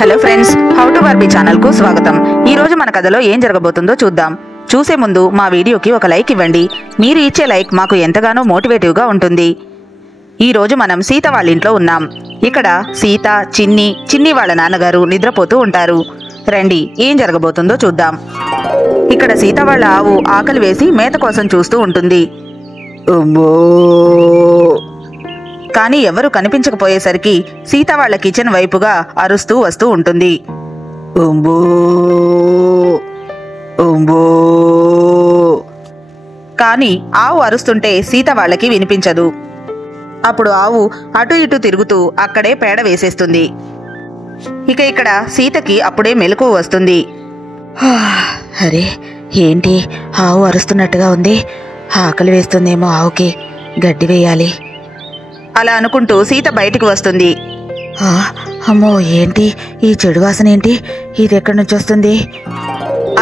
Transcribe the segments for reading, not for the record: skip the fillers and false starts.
Hello friends, how to Barbie ఛానల్కు స్వాగతం. ఈ రోజు మన కథలో ఏం జరగబోతుందో చూద్దాం. చూసే ముందు మా వీడియోకి ఒక లైక్ ఇవ్వండి. మీరు ఇచ్చే లైక్ మాకు ఎంతగానో మోటివేటివ్గా ఉంటుంది. ఈ రోజు మనం సీత వాళ్ళ ఇంట్లో ఉన్నాం. ఇక్కడ సీత, చిన్ని వాళ్ళ నాన్నగారు నిద్రపోతూ ఉంటారు. రండి, ఏం జరగబోతుందో చూద్దాం. ఇక్కడ సీత వాళ్ళ ఆవు ఆకలి వేసి మేత కోసం చూస్తూ ఉంటుంది. కానీ ఎవరు కనిపించకపోయేసరికి సీత వాళ్ళ కిచెన్ వైపుగా అరుస్తూ వస్తూ ఉంటుంది. కానీ ఆవు అరుస్తుంటే సీత వాళ్ళకి వినిపించదు. అప్పుడు ఆవు అటు ఇటు తిరుగుతూ అక్కడే పేడ వేసేస్తుంది. ఇక్కడ సీతకి అప్పుడే మెలకువ వస్తుంది. అరే, ఏంటి ఆవు అరుస్తున్నట్టుగా ఉంది? ఆకలి వేస్తుందేమో ఆవుకి, గడ్డి వేయాలి. అలా అనుకుంటూ సీత బయటికి వస్తుంది. అమ్మో, ఏంటి ఈ చెడు వాసన? ఏంటి ఇది? ఎక్కడి నుంచి వస్తుంది?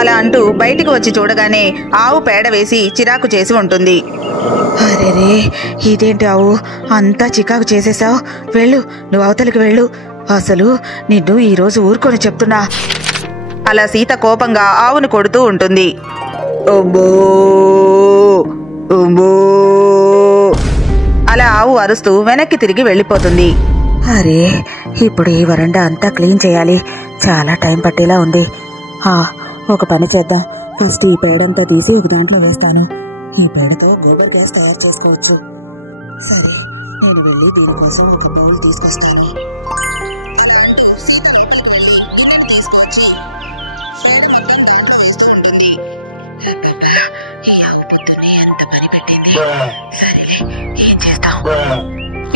అలా అంటూ బయటికి వచ్చి చూడగానే ఆవు పేడ వేసి చిరాకు చేసి ఉంటుంది. అరేరే, ఇదేంటి ఆవు అంతా చికాకు చేసేసావు? వెళ్ళు, నువ్వు అవతలికి వెళ్ళు. అసలు నిన్ను ఈరోజు ఊరుకొని చెప్తున్నా. అలా సీత కోపంగా ఆవును కొడుతూ ఉంటుంది. అలా ఆవు అరుస్తూ వెనక్కి తిరిగి వెళ్ళిపోతుంది. అరే, ఇప్పుడు ఈ వరండా అంతా క్లీన్ చేయాలి. చాలా టైం పట్టేలా ఉంది. ఒక పని చేద్దాం. ఫస్ట్ ఈ పేడంతా తీసి ఒక దాంట్లో వేస్తాను. ఈ పేడతో గోబర్ గ్యాస్ తయారు చేసుకోవచ్చు. నేను వెళ్ళి దీనికోసం ఒక బౌల్ తీసుకొస్తాను.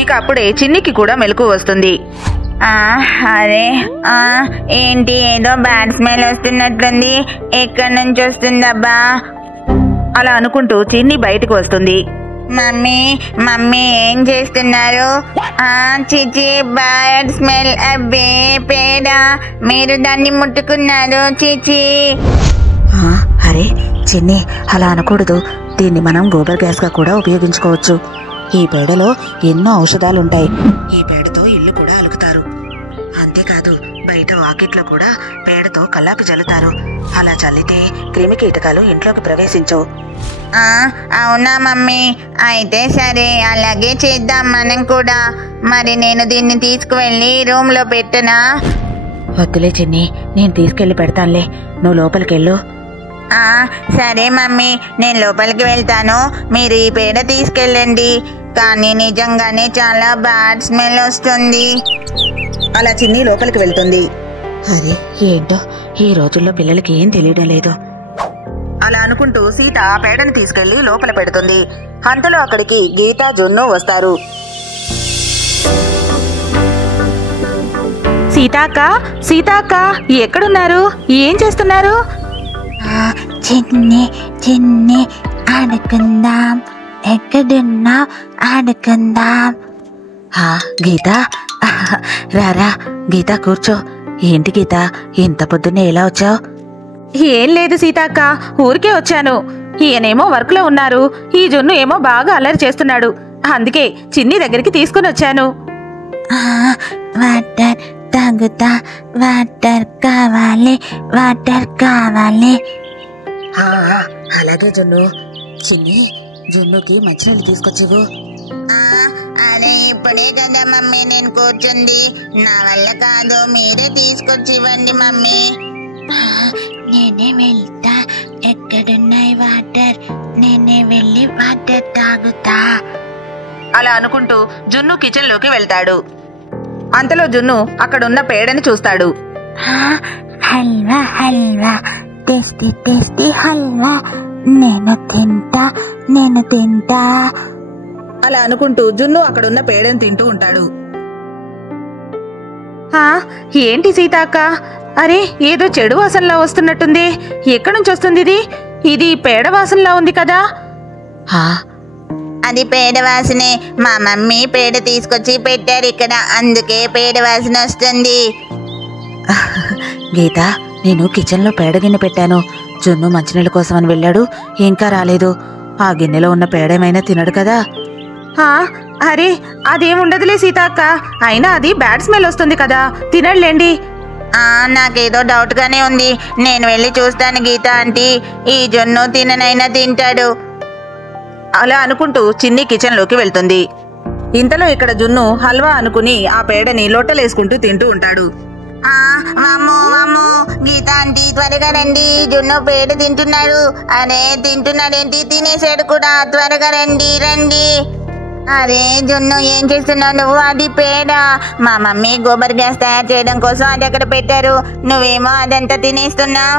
ఇక అప్పుడే చిన్నికి కూడా మెలకువ వస్తుంది. అరే, ఏంటి ఏదో బ్యాడ్ స్మెల్ వస్తున్నట్లుంది. ఎక్కడి నుంచి వస్తుందబ్బా? అలా అనుకుంటూ చిన్ని బయటకు వస్తుంది. మమ్మీ ఏం చేస్తున్నారు? చిచి, బ్యాడ్ స్మెల్. అబ్బే, పేడ. మీరు దాన్ని ముట్టుకున్నారు. చిచి. అరే చిన్ని, అలా అనకూడదు. దీన్ని మనం గోబర్ గ్యాస్ గా కూడా ఉపయోగించుకోవచ్చు. ఈ పేడలో ఎన్నో ఔషధాలుంటాయి. ఈ పేడతో ఇల్లు కూడా అలుకుతారు. అంతేకాదు, బయట వాకిట్లో కూడా పేడతో కల్లాపి చల్లుతారు. అలా చల్లితే క్రిమి కీటకాలు ఇంట్లోకి ప్రవేశించవు. అవునా మమ్మీ? అయితే సరే, అలాగే చేద్దాం మనం కూడా. మరి నేను దీన్ని తీసుకువెళ్ళి రూమ్ లో పెట్టనా? వద్దులే చిన్ని, నేను తీసుకెళ్లి పెడతానులే. నువ్వు లోపలికెళ్ళు. సరే మమ్మీ, నేను లోపలికి వెళ్తాను. మీరు ఈ పేడ తీసుకెళ్ళండి. కానీ నిజంగానే చాలా బ్యాడ్ స్మెల్ వస్తుంది. అలా చిన్ని లోపలికి వెళ్తుంది. అరే, ఏంటో ఈ రోజుల్లో పిల్లలకి ఏం తెలియడం లేదు. అలా అనుకుంటూ సీత ఆ పేడను తీసుకెళ్లి లోపల పెడుతుంది. అంతలో అక్కడికి గీత, జున్ను వస్తారు. సీతాక్క, ఎక్కడున్నారు? ఏం చేస్తున్నారు? చిన్ని ఆడుకుందాం. ఎక్కడున్నా ఆడుకుందాం. గీత, రారా. గీత, కూర్చో. ఏంటి గీత, ఇంత పొద్దున్నే ఎలా వచ్చావు? ఏం లేదు సీతాక్క, ఊరికే వచ్చాను. ఈయనేమో వర్క్ లో ఉన్నారు. ఈ జున్ను ఏమో బాగా అల్లరి చేస్తున్నాడు. అందుకే చిన్ని దగ్గరికి తీసుకుని వచ్చాను. వాటర్ తాగుతా. వాటర్ కావాలి. అలాగే జున్ను. చిన్ని, జున్నుకి మంచినీళ్ళు తీసుకొచ్చావు. అరే, ఇప్పుడే కదా మమ్మీ నేను కూర్చుంది. నా వల్ల కాదు, మీరే తీసుకొచ్చి ఇవ్వండి మమ్మీ. నేనే వెళ్తా. ఎక్కడున్నాయి వాటర్? నేనే వెళ్ళి వాటర్ తాగుతా. అలా అనుకుంటూ జున్ను కిచెన్ లోకి వెళ్తాడు. అంతలో జున్ను అక్కడున్న పేడని చూస్తాడు. హల్వా, టేస్టీ హల్వా. నేను తింటా. అలా అనుకుంటూ జున్ను అక్కడున్న పేడని తింటూ ఉంటాడు. ఏంటి సీతాక్క? అరే, ఏదో చెడు వాసనలా వస్తున్నట్టుంది. ఎక్కడి నుంచి వస్తుంది ఇది? పేడ వాసనలా ఉంది కదా? అది పేడ వాసనే. మా మమ్మీ పేడ తీసుకొచ్చి పెట్టారు ఇక్కడ, అందుకే పేడ వాసన వస్తుంది. గీత, నేను కిచెన్ లో పేడ గిన్నె పెట్టాను. జున్ను మంచినీళ్ళ కోసం అని వెళ్ళాడు, ఇంకా రాలేదు. ఆ గిన్నెలో ఉన్న పేడేమైనా తినడు కదా? అరే, అదేముండదులే సీతాక్క. అయినా అది బ్యాడ్ స్మెల్ వస్తుంది కదా, తినడ్లేండి. నాకేదో డౌట్గానే ఉంది. నేను వెళ్ళి చూస్తాను గీత ఆంటీ. ఈ జున్ను తిననైనా తింటాడు. అలా అనుకుంటూ చిన్ని కిచెన్లోకి వెళ్తుంది. ఇంతలో ఇక్కడ జున్ను హల్వా అనుకుని ఆ పేడని లొట్టలేసుకుంటూ తింటూ ఉంటాడు. వామ్మో గీత ఆంటీ త్వరగా రండి, జున్ను పేడ తింటున్నాడు. అరే తింటున్నాడేంటి, తినేసాడు కూడా. త్వరగా రండి. అరే జున్ను ఏం చేస్తున్నావు నువ్వు? అది పేడ. మా మమ్మీ గోబర్ గ్యాస్ తయారు చేయడం కోసం అది అక్కడ పెట్టారు. నువ్వేమో అదంతా తినేస్తున్నావు.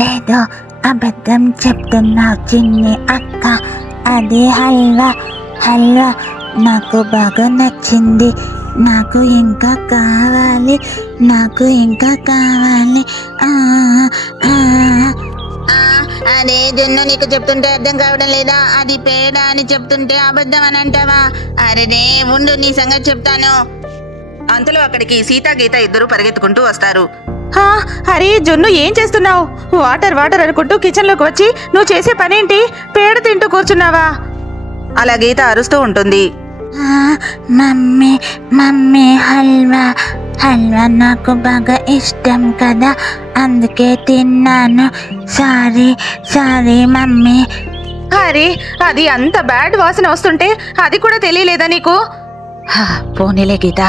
లేదు, అబద్ధం చెప్తున్నావు చిన్ని అక్క. అది హల్వా. నాకు బాగా నచ్చింది. నాకు ఇంకా కావాలి. అరే జున్ను నీకు చెప్తుంటే అర్థం కావడం లేదా? అది పేడ అని చెప్తుంటే అబద్ధం అని అంటావా? అరే ఉండు, నీ సంగతి చెప్తాను. అంతలో అక్కడికి సీత గీత ఇద్దరు పరిగెత్తుకుంటూ వస్తారు. అరే జున్ను ఏం చేస్తున్నావు? వాటర్ అనుకుంటూ కిచెన్లోకి వచ్చి నువ్వు చేసే పనేంటి? పేడ తింటూ కూర్చున్నావా? అలా గీత అరుస్తూ ఉంటుంది. మమ్మీ హల్వా నాకు బాగా ఇష్టం కదా, అందుకే తిన్నాను. Sorry mummy. అరే అది అంత బ్యాడ్ వాసన వస్తుంటే అది కూడా తెలియలేదా నీకు? పోనీలే గీత,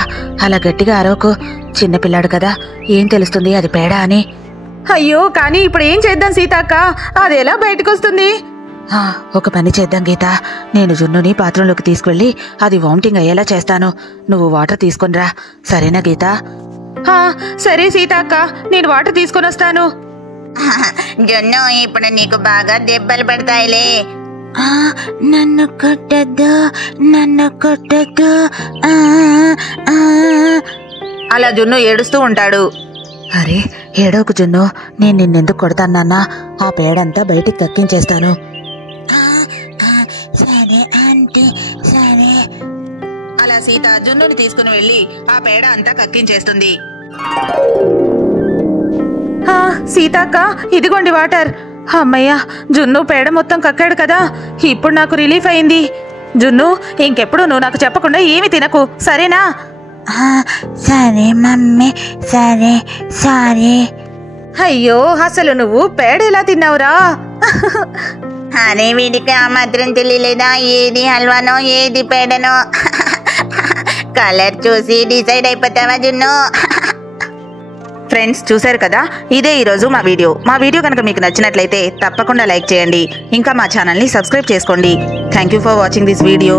అలా గట్టిగా అరవకు. చిన్నపిల్లాడు కదా, ఏం తెలుస్తుంది అది పేడ అని. అయ్యో కానీ ఇప్పుడు ఏం చేద్దాం సీతక్క? అది ఎలా బయటకు వస్తుంది? ఒక పని చేద్దాం గీత, నేను జున్నుని బాత్రూంలోకి తీసుకెళ్ళి అది వామిటింగ్ అయ్యేలా చేస్తాను. నువ్వు వాటర్ తీసుకునిరా, సరేనా గీత? సరే సీతక్క, నేను వాటర్ తీసుకొని వస్తాను. జున్ను ఇప్పుడు నీకు బాగా దెబ్బలు పడతాయిలే. నన్ను కొట్టద్దు. అలా జున్ను ఏడుస్తూ ఉంటాడు. అరే ఏడోకు జున్ను, నేను నిన్నెందుకు కొడతాను నాన్న? ఆ పేడంతా బయటికి కక్కించేస్తాను. సరే ఆంటీ, సరే. అలా సీత జున్నుని తీసుకుని వెళ్ళి ఆ పేడ అంతా కక్కించేస్తుంది. సీతక్క ఇదిగోండి వాటర్. అమ్మయ్య, జున్ను పేడ మొత్తం కక్కాడు కదా, ఇప్పుడు నాకు రిలీఫ్ అయింది. జున్ను ఇంకెప్పుడు నువ్వు నాకు చెప్పకుండా ఏమి తినకు, సరేనా? సరే మమ్మీ, సరే. సారీ. అయ్యో అసలు నువ్వు పేడ ఎలా తిన్నావురా? అరే వీడికి ఆ మాత్రం తెలియలేదా ఏది హల్వానో ఏది పేడనో? కలర్ చూసి డిసైడ్ అయిపోతావా జున్ను? ఫ్రెండ్స్ చూశారు కదా, ఇదే ఈరోజు మా వీడియో కనుక మీకు నచ్చినట్లయితే తప్పకుండా లైక్ చేయండి. ఇంకా మా ఛానల్ని సబ్స్క్రైబ్ చేసుకోండి. Thank you for watching this video.